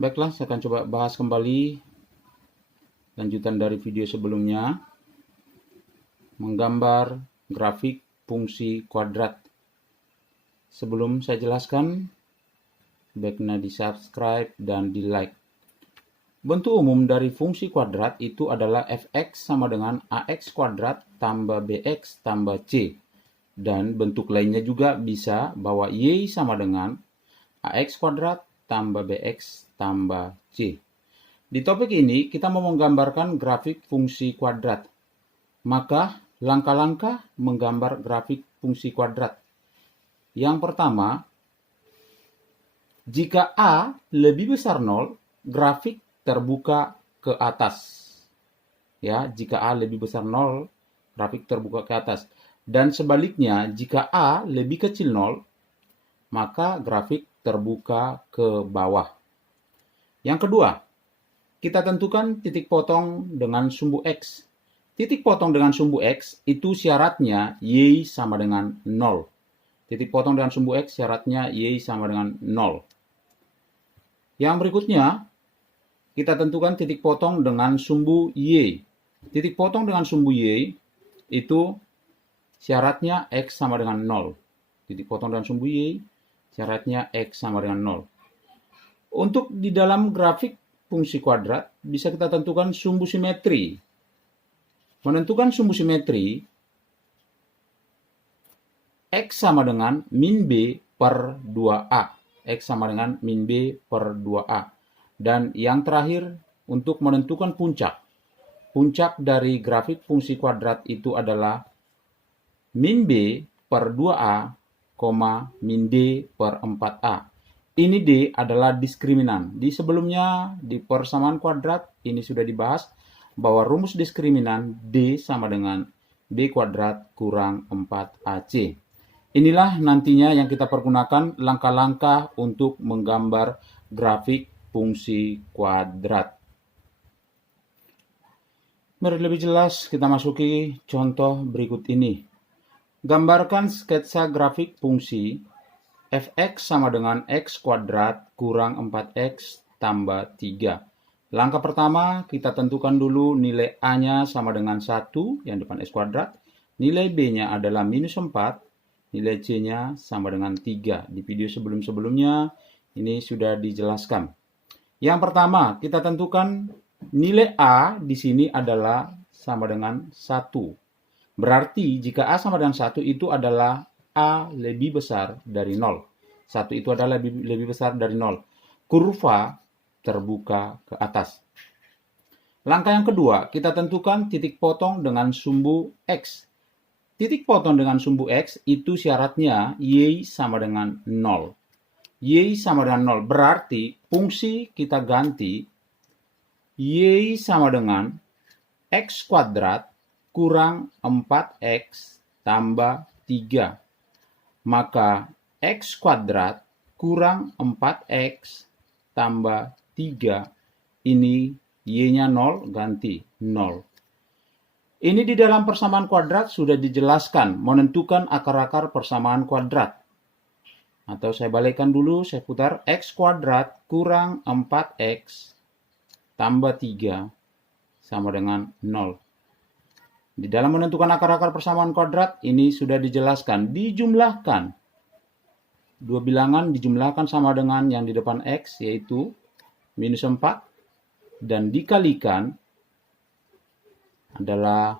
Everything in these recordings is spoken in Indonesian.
Baiklah, saya akan coba bahas kembali lanjutan dari video sebelumnya, menggambar grafik fungsi kuadrat. Sebelum saya jelaskan, baiknya di-subscribe dan di-like. Bentuk umum dari fungsi kuadrat itu adalah fx sama dengan ax kuadrat tambah bx tambah c. Dan bentuk lainnya juga bisa bahwa y sama dengan ax kuadrat tambah bx tambah c. Di topik ini kita mau menggambarkan grafik fungsi kuadrat. Maka langkah-langkah menggambar grafik fungsi kuadrat. Yang pertama, jika A lebih besar 0, grafik terbuka ke atas. Ya, jika A lebih besar 0, grafik terbuka ke atas. Dan sebaliknya, jika A lebih kecil 0, maka grafik terbuka ke bawah. Yang kedua, kita tentukan titik potong dengan sumbu X. Titik potong dengan sumbu X itu syaratnya Y sama dengan 0. Titik potong dengan sumbu X syaratnya Y sama dengan 0. Yang berikutnya, kita tentukan titik potong dengan sumbu Y. Titik potong dengan sumbu Y itu syaratnya X sama dengan 0. Titik potong dengan sumbu Y syaratnya X sama dengan 0. Untuk di dalam grafik fungsi kuadrat, bisa kita tentukan sumbu simetri. Menentukan sumbu simetri, X sama dengan min B per 2A. X sama dengan min B per 2A. Dan yang terakhir, untuk menentukan puncak. Puncak dari grafik fungsi kuadrat itu adalah min B per 2A, min D per 4A. Ini D adalah diskriminan. Di sebelumnya, di persamaan kuadrat, ini sudah dibahas bahwa rumus diskriminan D sama dengan B kuadrat kurang 4AC. Inilah nantinya yang kita pergunakan langkah-langkah untuk menggambar grafik fungsi kuadrat. Mari lebih jelas kita masuki contoh berikut ini. Gambarkan sketsa grafik fungsi fx sama dengan x kuadrat kurang 4x tambah 3. Langkah pertama, kita tentukan dulu nilai A-nya sama dengan 1, yang depan x kuadrat. Nilai B-nya adalah minus 4, nilai C-nya sama dengan 3. Di video sebelum-sebelumnya, ini sudah dijelaskan. Yang pertama, kita tentukan nilai A di sini adalah sama dengan 1. Berarti, jika A sama dengan 1, itu adalah A lebih besar dari 0. 1 itu adalah lebih besar dari 0. Kurva terbuka ke atas. Langkah yang kedua, kita tentukan titik potong dengan sumbu X. Titik potong dengan sumbu X itu syaratnya Y sama dengan 0. Y sama dengan 0. Berarti fungsi kita ganti Y sama dengan X kuadrat kurang 4X tambah 3. Maka X kuadrat kurang 4X tambah 3. Ini Y-nya 0, ganti 0. Ini di dalam persamaan kuadrat sudah dijelaskan menentukan akar-akar persamaan kuadrat. Atau saya balikkan dulu, saya putar. X kuadrat kurang 4X tambah 3 sama dengan 0. Di dalam menentukan akar-akar persamaan kuadrat, ini sudah dijelaskan. Dijumlahkan. Dua bilangan dijumlahkan sama dengan yang di depan X, yaitu minus 4. Dan dikalikan adalah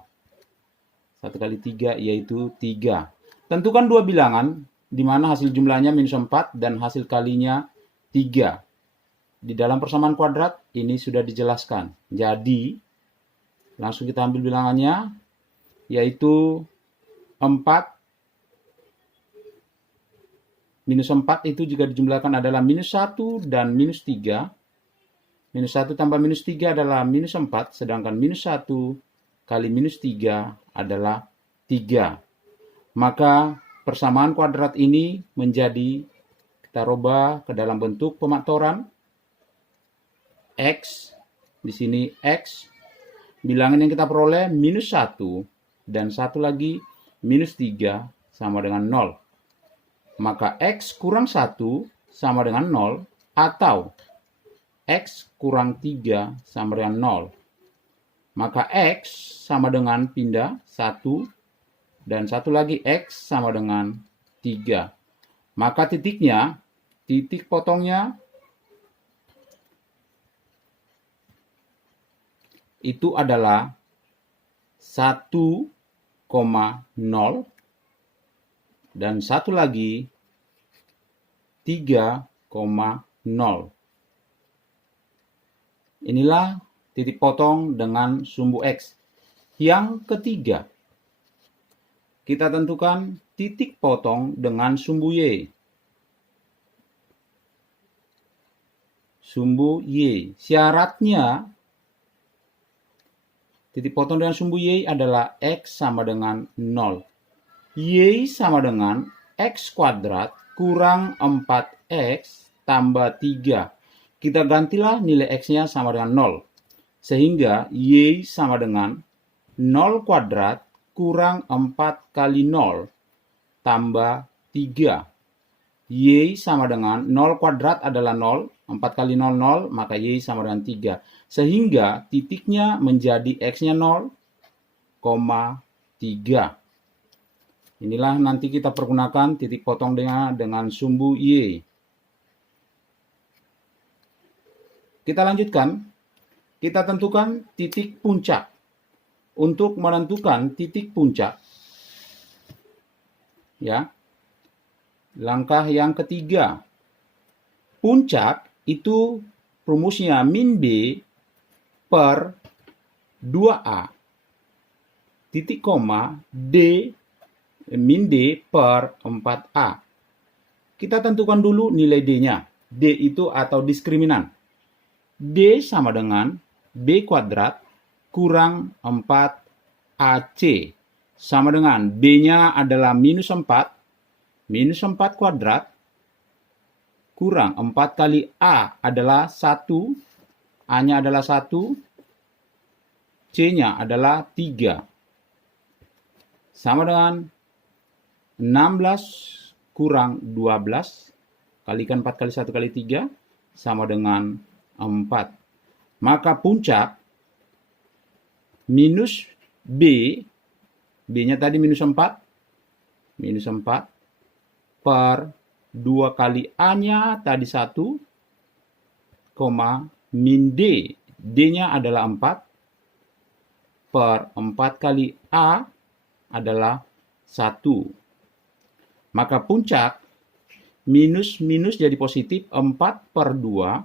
1 kali 3, yaitu 3. Tentukan dua bilangan, di mana hasil jumlahnya minus 4 dan hasil kalinya 3. Di dalam persamaan kuadrat, ini sudah dijelaskan. Jadi, langsung kita ambil bilangannya, yaitu 4. Minus 4 itu jika dijumlahkan adalah minus 1 dan minus 3. Minus 1 tambah minus 3 adalah minus 4, sedangkan minus 1 kali minus 3 adalah 3. Maka persamaan kuadrat ini menjadi, kita rubah ke dalam bentuk pemaktoran. X, di sini X, bilangan yang kita peroleh minus 1, dan satu lagi minus 3 sama dengan 0. Maka X kurang 1 sama dengan 0, atau X kurang 3 sama dengan 0. Maka X sama dengan pindah 1, dan satu lagi X sama dengan 3. Maka titik potongnya itu adalah 1,0, dan satu lagi 3,0. Inilah titik potong dengan sumbu X. Yang ketiga, kita tentukan titik potong dengan sumbu Y. Sumbu Y. Syaratnya, titik potong dengan sumbu Y adalah X sama dengan 0. Y sama dengan X kuadrat kurang 4X tambah 3. Kita gantilah nilai X-nya sama dengan 0. Sehingga Y sama dengan 0 kuadrat kurang 4 kali 0 tambah 3. Y sama dengan 0 kuadrat adalah 0. 4 kali 0, 0. Maka Y sama dengan 3. Sehingga titiknya menjadi X-nya 0,3. Inilah nanti kita pergunakan titik potong dengan sumbu Y. Kita lanjutkan. Kita tentukan titik puncak. Untuk menentukan titik puncak, ya, langkah yang ketiga. Puncak itu rumusnya min B per 2A. Titik koma D min D per 4A. Kita tentukan dulu nilai D-nya. D itu atau diskriminan. D sama dengan B kuadrat kurang 4AC. Sama dengan B-nya adalah minus 4. Minus 4 kuadrat kurang 4 kali A adalah 1. A-nya adalah 1. C-nya adalah 3. Sama dengan 16 kurang 12. Kalikan 4 kali 1 kali 3. Sama dengan 4. Maka puncak minus B, B-nya tadi minus 4. Minus 4 per 2 kali A-nya tadi 1, min D. D-nya adalah 4 per 4 kali A adalah 1. Maka puncak minus jadi positif 4 per 2,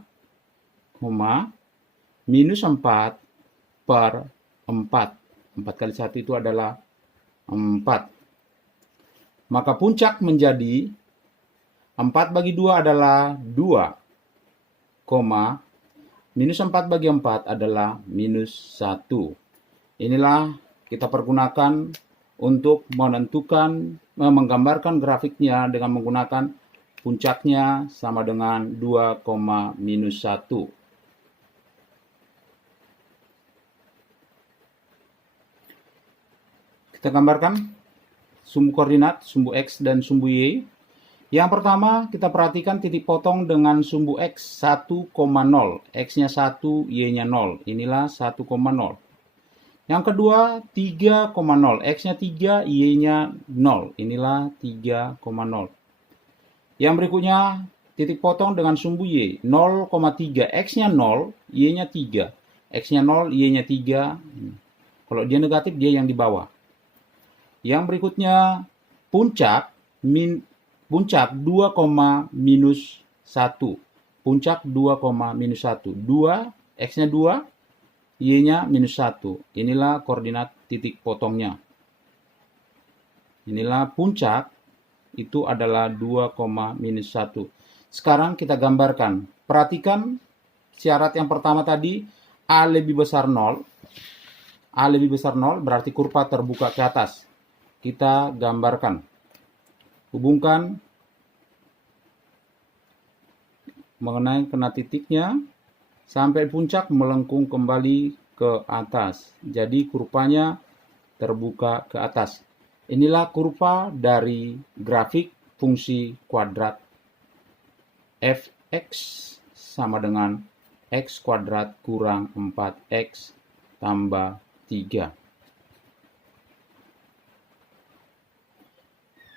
minus 4 per 4. 4 kali 1 itu adalah 4. Maka puncak menjadi 4 bagi 2 adalah 2, minus 4 bagi 4 adalah minus 1. Inilah kita pergunakan untuk menggambarkan grafiknya dengan menggunakan puncaknya sama dengan 2, minus 1. Kita gambarkan sumbu koordinat, sumbu X dan sumbu Y. Yang pertama, kita perhatikan titik potong dengan sumbu X 1,0. X-nya 1, Y-nya 0. Inilah 1,0. Yang kedua, 3,0. X-nya 3, Y-nya 0. Inilah 3,0. Yang berikutnya, titik potong dengan sumbu Y 0,3. X-nya 0, Y-nya 3. X-nya 0, Y-nya 3. Kalau dia negatif, dia yang di bawah. Yang berikutnya, puncak 2, minus 1. Puncak 2, minus 1. 2, X-nya 2, Y-nya minus 1. Inilah koordinat titik potongnya. Inilah puncak, itu adalah 2, minus 1. Sekarang kita gambarkan. Perhatikan syarat yang pertama tadi, A lebih besar 0. A lebih besar 0 berarti kurva terbuka ke atas. Kita gambarkan. Hubungkan mengenai kena titiknya sampai puncak melengkung kembali ke atas. Jadi kurvanya terbuka ke atas. Inilah kurva dari grafik fungsi kuadrat fx sama dengan X kuadrat kurang 4X tambah 3.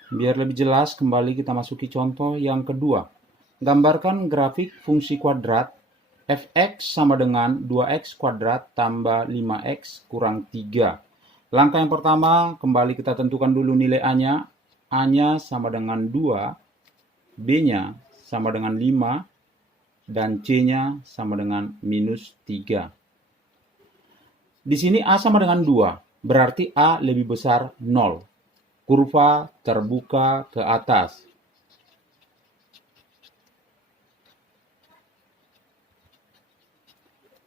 Biar lebih jelas, kembali kita masuki contoh yang kedua. Gambarkan grafik fungsi kuadrat f(x) sama dengan 2x kuadrat tambah 5x kurang 3. Langkah yang pertama, kembali kita tentukan dulu nilai A-nya. A-nya sama dengan 2, B-nya sama dengan 5, dan C-nya sama dengan minus 3. Di sini A sama dengan 2, berarti A lebih besar 0. Kurva terbuka ke atas.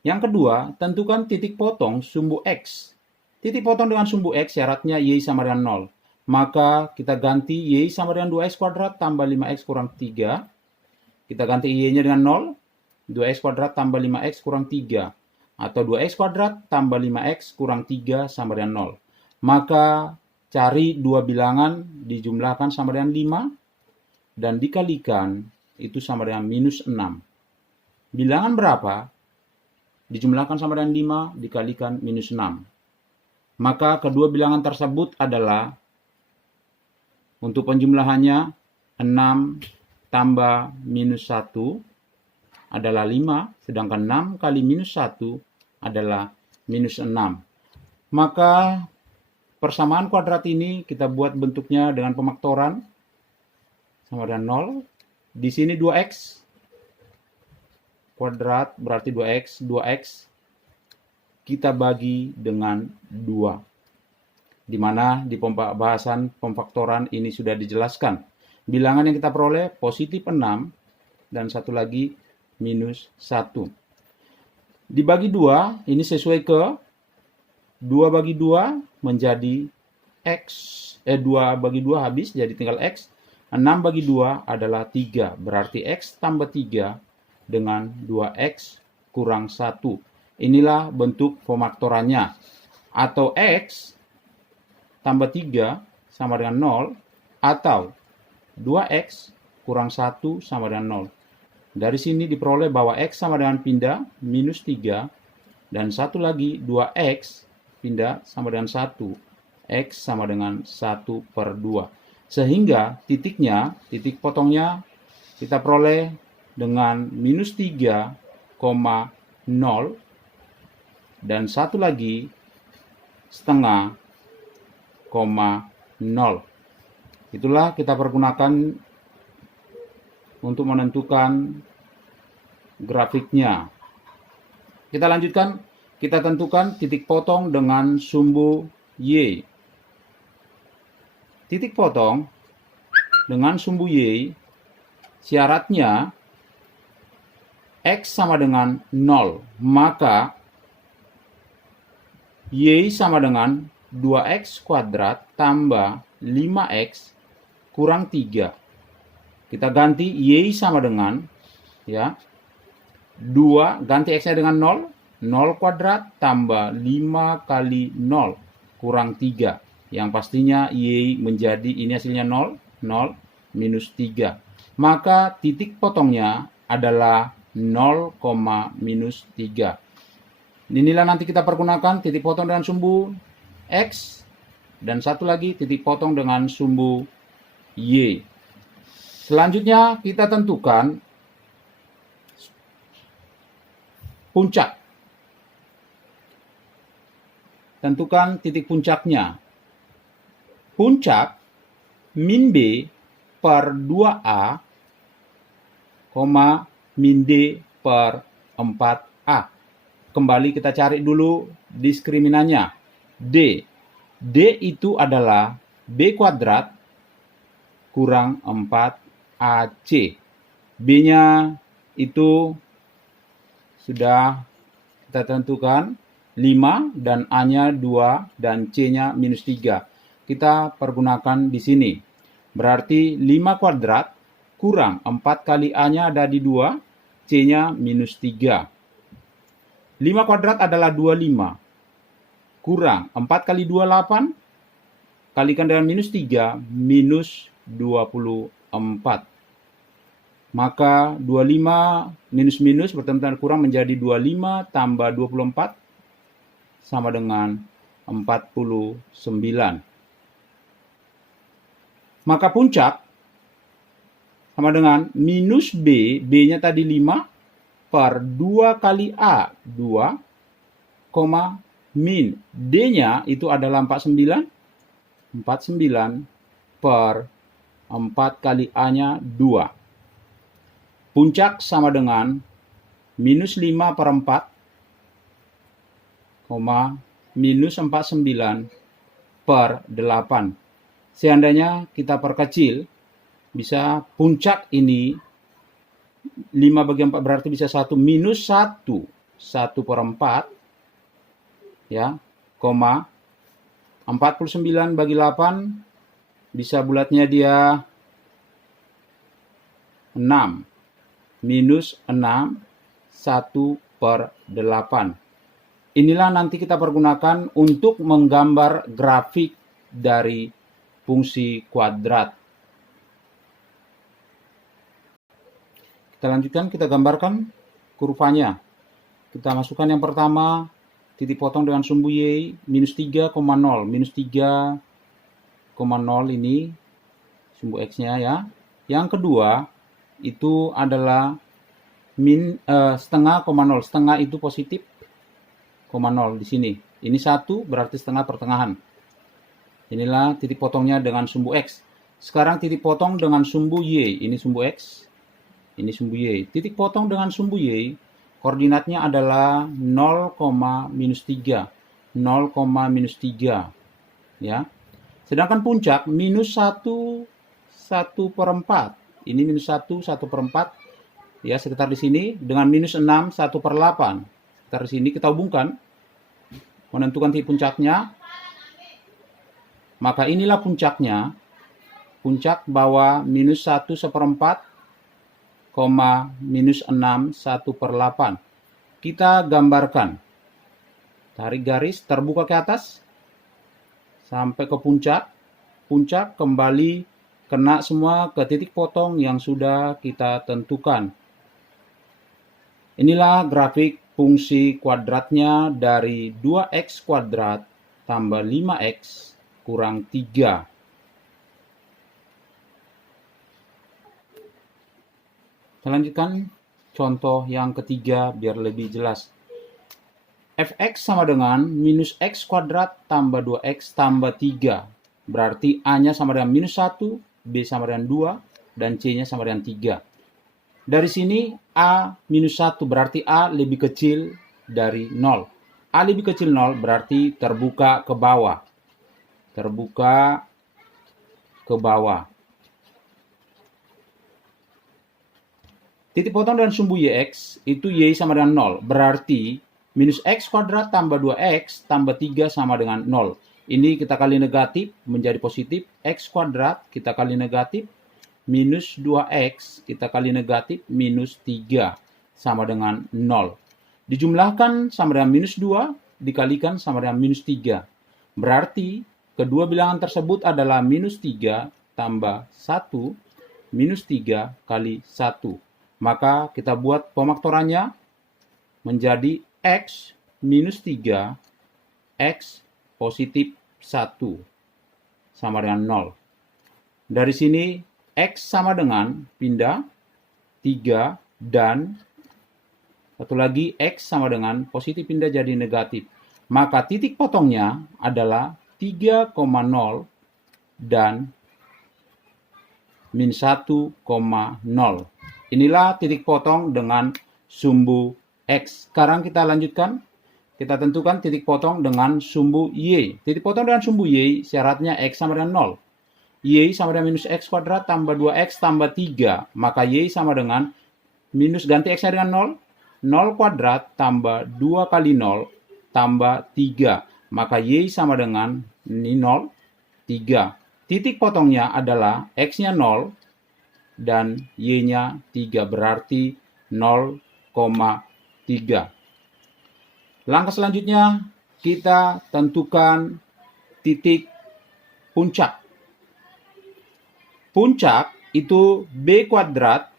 Yang kedua, tentukan titik potong sumbu X. Titik potong dengan sumbu X syaratnya Y sama dengan 0. Maka kita ganti Y sama dengan 2X kuadrat tambah 5X kurang 3. Kita ganti Y-nya dengan 0. 2X kuadrat tambah 5X kurang 3. Atau 2X kuadrat tambah 5X kurang 3 sama dengan 0. Maka cari dua bilangan dijumlahkan sama dengan 5 dan dikalikan itu sama dengan minus 6. Bilangan berapa? Dijumlahkan sama dengan 5 dikalikan minus 6. Maka kedua bilangan tersebut adalah untuk penjumlahannya 6 tambah minus 1 adalah 5, sedangkan 6 kali minus 1 adalah minus 6. Maka persamaan kuadrat ini kita buat bentuknya dengan pemaktoran sama dengan 0. Di sini 2x kuadrat berarti 2x. 2x kita bagi dengan 2. Di mana di pembahasan pemfaktoran ini sudah dijelaskan. Bilangan yang kita peroleh positif 6 dan satu lagi minus 1. Dibagi 2, ini sesuai ke 2 bagi 2 menjadi X. 2 bagi 2 habis, jadi tinggal X. 6 bagi 2 adalah 3. Berarti X tambah 3 dengan 2X kurang 1. Inilah bentuk pemaktorannya. Atau X tambah 3 sama dengan 0. Atau 2X kurang 1 sama dengan 0. Dari sini diperoleh bahwa X sama dengan pindah minus 3. Dan satu lagi 2X pindah sama dengan 1. X sama dengan 1/2. Sehingga titiknya, titik potongnya kita peroleh dengan minus 3,0 dan satu lagi setengah, 0. Itulah kita pergunakan untuk menentukan grafiknya. Kita lanjutkan. Kita tentukan titik potong dengan sumbu Y. Titik potong dengan sumbu Y syaratnya X sama dengan 0. Maka Y sama dengan 2X kuadrat tambah 5X kurang 3. Kita ganti Y sama dengan 2, ganti X-nya dengan 0. 0 kuadrat tambah 5 kali 0 kurang 3. Yang pastinya Y menjadi, ini hasilnya 0, 0 minus 3. Maka titik potongnya adalah 0, minus 3. Inilah nanti kita pergunakan titik potong dengan sumbu X. Dan satu lagi titik potong dengan sumbu Y. Selanjutnya kita tentukan puncak. Tentukan titik puncaknya. Puncak min B per 2A, min D per 4A. Kembali kita cari dulu diskriminannya. D. D itu adalah B kuadrat kurang 4AC. B-nya itu sudah kita tentukan 5 dan A-nya 2 dan C-nya minus 3. Kita pergunakan di sini. Berarti 5 kuadrat kurang 4 kali A-nya ada di 2, C-nya minus 3. 5 kuadrat adalah 25. Kurang 4 kali 2, 8. Kalikan dengan minus 3, minus 24. Maka 25 minus bertemu tanda kurang menjadi 25 tambah 24 sama dengan 49. Maka puncak sama dengan minus B, B-nya tadi 5, per 2 kali A, 2, min. D-nya itu adalah 49, 49 per 4 kali A-nya 2. Puncak sama dengan minus 5 per 4, minus 49 per 8. Seandainya kita perkecil, bisa puncak ini 5 bagi 4 berarti bisa 1 minus 1, 1 per 4, ya, 49 bagi 8, bisa bulatnya dia 6. Minus 6, 1 per 8. Inilah nanti kita pergunakan untuk menggambar grafik dari fungsi kuadrat. Kita lanjutkan, kita gambarkan kurvanya. Kita masukkan yang pertama, titik potong dengan sumbu Y, minus 3,0. Minus 3,0 ini sumbu X-nya ya. Yang kedua, itu adalah setengah, 0. Setengah itu positif, 0 di sini. Ini 1 berarti setengah pertengahan. Inilah titik potongnya dengan sumbu X. Sekarang titik potong dengan sumbu Y. Ini sumbu X, ini sumbu Y. Titik potong dengan sumbu Y, koordinatnya adalah 0, minus 3. 0, minus 3. Ya. Sedangkan puncak minus 1, 1 per 4. Ini minus 1, 1 per 4. Ya, sekitar di sini. Dengan minus 6, 1 per 8. Sekitar di sini kita hubungkan. Menentukan titik puncaknya. Maka inilah puncaknya. Puncak bawah minus 1 seperempat, minus 6, 1 per 8. Kita gambarkan. Tarik garis, terbuka ke atas. Sampai ke puncak. Puncak kembali kena semua ke titik potong yang sudah kita tentukan. Inilah grafik fungsi kuadratnya dari 2x kuadrat tambah 5x kurang 3. Kita lanjutkan contoh yang ketiga biar lebih jelas. Fx sama dengan minus x kuadrat tambah 2x tambah 3. Berarti A-nya sama dengan minus 1, B sama dengan 2, dan C-nya sama dengan 3. Dari sini A minus 1 berarti A lebih kecil dari 0. A lebih kecil 0 berarti terbuka ke bawah. Terbuka ke bawah. Titik potong dengan sumbu YX itu Y sama dengan 0. Berarti minus X kuadrat tambah 2X tambah 3 sama dengan 0. Ini kita kali negatif menjadi positif. X kuadrat kita kali negatif. Minus 2X kita kali negatif minus 3 sama dengan 0. Dijumlahkan sama dengan minus 2 dikalikan sama dengan minus 3. Berarti kedua bilangan tersebut adalah minus 3 tambah 1 minus 3 kali 1. Maka kita buat pemaktorannya menjadi X minus 3 X positif 1 sama dengan 0. Dari sini X sama dengan pindah 3 dan satu lagi X sama dengan positif pindah jadi negatif. Maka titik potongnya adalah 3,0 dan min 1,0. Inilah titik potong dengan sumbu X. Sekarang kita lanjutkan. Kita tentukan titik potong dengan sumbu Y. Titik potong dengan sumbu Y syaratnya X sama dengan 0. Y sama dengan minus X kuadrat tambah 2X tambah 3. Maka Y sama dengan minus ganti X-nya dengan 0. 0 kuadrat tambah 2 kali 0 tambah 3. Maka Y sama dengan ini 0, 3. Titik potongnya adalah X-nya 0 dan Y-nya 3. Berarti 0,3. Langkah selanjutnya kita tentukan titik puncak. Puncak itu B kuadrat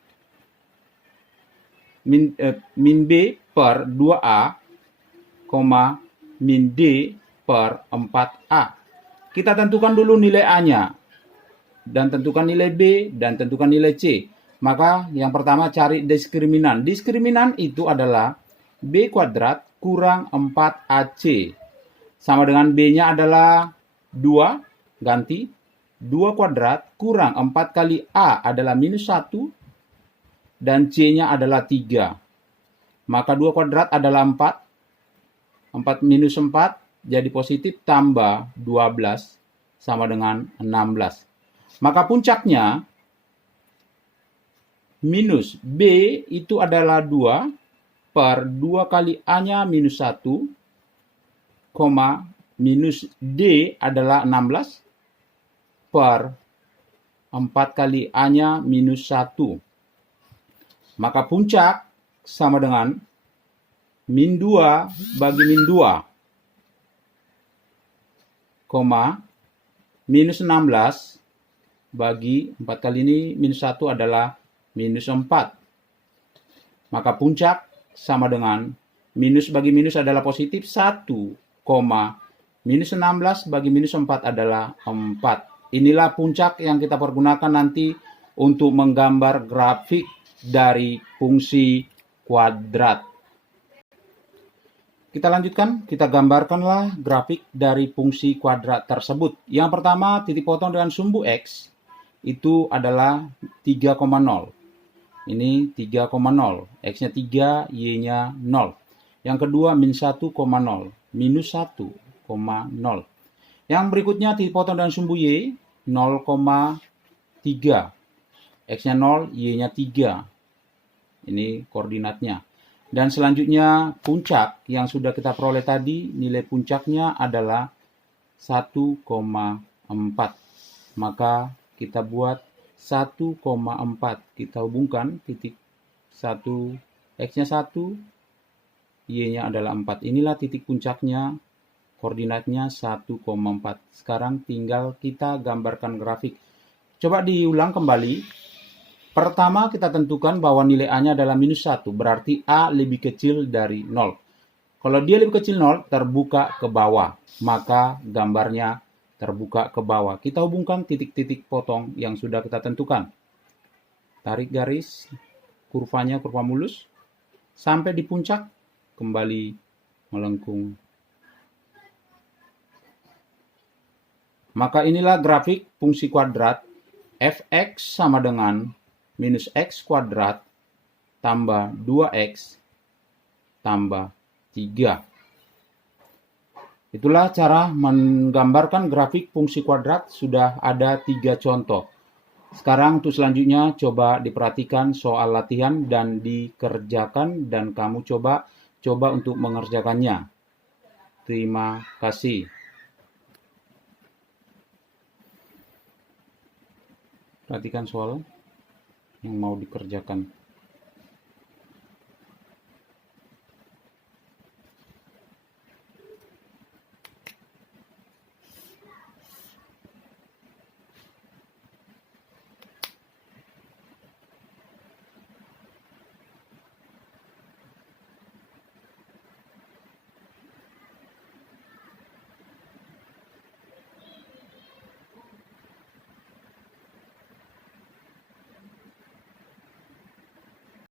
min B per 2A, min D per 4A. Kita tentukan dulu nilai A-nya, dan tentukan nilai B, dan tentukan nilai C. Maka yang pertama cari diskriminan. Diskriminan itu adalah B kuadrat kurang 4AC. Sama dengan B-nya adalah 2, ganti. 2 kuadrat kurang 4 kali A adalah minus 1, dan C-nya adalah 3. Maka 2 kuadrat adalah 4. 4 minus 4 jadi positif, tambah 12 sama dengan 16. Maka puncaknya minus B itu adalah 2 per 2 kali A-nya minus 1, minus D adalah 16 per 4 kali A-nya minus 1. Maka puncak sama dengan min 2 bagi min 2, minus 16 bagi 4 kali ini minus 1 adalah minus 4. Maka puncak sama dengan minus bagi minus adalah positif 1, minus 16 bagi minus 4 adalah 4. Inilah puncak yang kita pergunakan nanti untuk menggambar grafik dari fungsi kuadrat. Kita lanjutkan, kita gambarkanlah grafik dari fungsi kuadrat tersebut. Yang pertama, titik potong dengan sumbu X itu adalah 3,0. Ini 3,0. X-nya 3, Y-nya 0. Yang kedua, min 1,0. Minus 1,0. Yang berikutnya, titik potong dengan sumbu Y 0,3. X-nya 0, Y-nya 3. Ini koordinatnya. Dan selanjutnya puncak yang sudah kita peroleh tadi, nilai puncaknya adalah 1,4. Maka kita buat 1,4. Kita hubungkan titik 1, X-nya 1, Y-nya adalah 4. Inilah titik puncaknya, koordinatnya 1,4. Sekarang tinggal kita gambarkan grafik. Coba diulang kembali. Pertama kita tentukan bahwa nilai A-nya adalah minus 1, berarti A lebih kecil dari 0. Kalau dia lebih kecil 0, terbuka ke bawah, maka gambarnya terbuka ke bawah. Kita hubungkan titik-titik potong yang sudah kita tentukan. Tarik garis, kurvanya kurva mulus, sampai di puncak, kembali melengkung. Maka inilah grafik fungsi kuadrat f(x) sama dengan minus x kuadrat tambah 2x tambah 3. Itulah cara menggambarkan grafik fungsi kuadrat. Sudah ada 3 contoh. Sekarang untuk selanjutnya coba diperhatikan soal latihan dan dikerjakan, dan kamu coba untuk mengerjakannya. Terima kasih. Perhatikan soal yang mau dikerjakan.